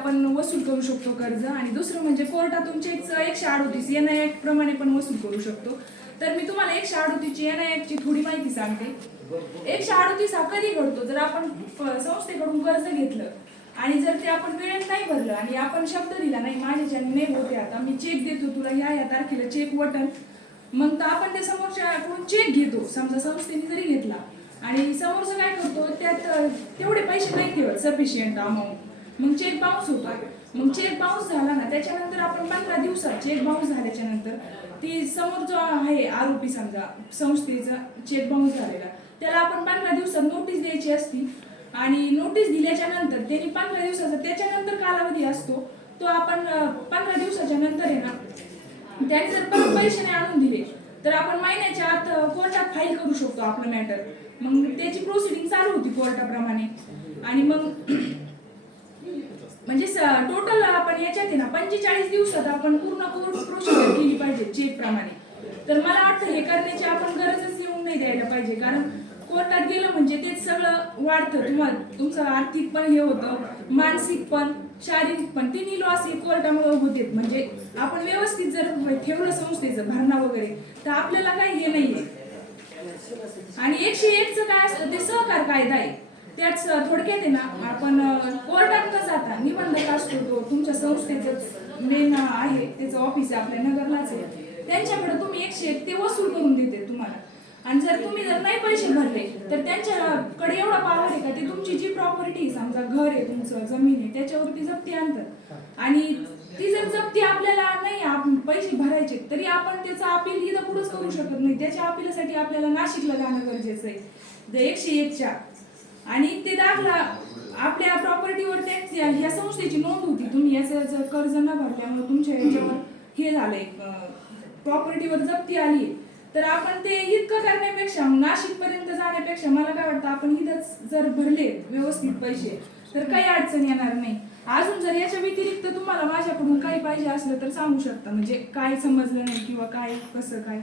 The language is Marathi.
आपण वसूल करू शकतो कर्ज. आणि दुसरं म्हणजे कोर्टातून चेकचं एकशे अडोतीस एन आय प्रमाणे पण वसूल करू शकतो. तर मी तुम्हाला एकशे अडोतीसची एन आय ची थोडी माहिती सांगते. एकशे अडोतीस हा कधी घडतो? जर आपण संस्थेकडून कर्ज घेतलं आणि जर ते आपण वेळेत नाही भरलं आणि आपण शब्द दिला नाही माझ्याच्याने नाही होते आता मी चेक देतो तुला ह्या या तारखेला चेक वटन मग तर आपण ते समोरच्याकडून चेक घेतो? समजा संस्थेने जरी घेतला आणि समोरचं काय करतो? त्यात तेवढे पैसे नाही ठेवत सफिशियंट अमाऊंट मग चेक बाउन्स होतो मग चेक बाउन्स झाला ना त्याच्यानंतर आपण पंधरा दिवसात चेक बाउन्स झाल्याच्यानंतर ती समोर जो आहे आरोपी समजा संस्थेचा चेक बाउन्स झालेला त्याला आपण पंधरा दिवसात नोटीस द्यायची असती. आणि नोटीस दिल्याच्या नंतर त्यांनी पंधरा दिवसाचा त्याच्यानंतर कालावधी असतो तो आपण पंधरा दिवसाच्या नंतर आहे ना त्याने जर परत पैसे नाही आणून दिले. तर आपण महिन्याच्या आत कोर्टात फाईल करू शकतो आपलं मॅटर मग त्याची प्रोसिडिंग चालू होती कोर्टाप्रमाणे. आणि मग टोटल आपण याच्यात आहे ना पंचेचाळीस दिवसात आपण पूर्ण कोर्ट प्रोसिजर केली पाहिजे चेक प्रमाणे तर मला वाटतं हे करण्याची आपण गरजच येऊन नाही द्यायला पाहिजे कारण कोर्टात गेलं म्हणजे ते सगळं वाढतं. तुम्हाला तुमचं आर्थिक पण हे होतं मानसिक पण शारीरिक पण तिन्ही लॉस हे कोर्टामुळे होते म्हणजे आपण व्यवस्थित जर ठेवलं संस्थेचं भरणा वगैरे तर आपल्याला काही हे नाहीये. आणि एकशे एकचं काय असतं ते सहकार कायदा आहे. त्याच थोडक्यात आहे ना आपण कोर्टात न जाता निबंधक असतो तो तुमच्या संस्थेचं मेन आहे त्याचं ऑफिस आहे आपल्या नगरलाच आहे. त्यांच्याकडे तुम्ही एकशे एक ते वसूल करून देते तुम्हाला. आणि जर तुम्ही जर नाही पैसे भरले तर त्यांच्याकडे एवढा पावर आहे का? ते तुमची जी प्रॉपर्टी समजा घर आहे तुमचं जमीन आहे त्याच्यावरती जप्ती आणतात. आणि ती जर जप्ती आपल्याला नाही पैसे भरायचे तरी आपण त्याचा अपील इथं पुढेच करू शकत नाही. त्याच्या अपिलासाठी आपल्याला नाशिकला जाणं गरजेचं आहे. एकशे एकच्या. आणि ते दाखला आपल्या प्रॉपर्टीवर त्या या संस्थेची नोंद होती. तुम्ही याचं जर कर्ज न भरल्यामुळे तुमच्या याच्यावर हे झालंय प्रॉपर्टीवर जप्ती आली. तर आपण ते इतकं करण्यापेक्षा नाशिक पर्यंत जाण्यापेक्षा मला काय वाटतं आपण इथंच जर भरले व्यवस्थित पैसे तर काही अडचण येणार नाही. अजून जर याच्या व्यतिरिक्त तुम्हाला माझ्याकडून काही पाहिजे असलं तर सांगू शकता. म्हणजे काय समजलं नाही किंवा काय कसं काय?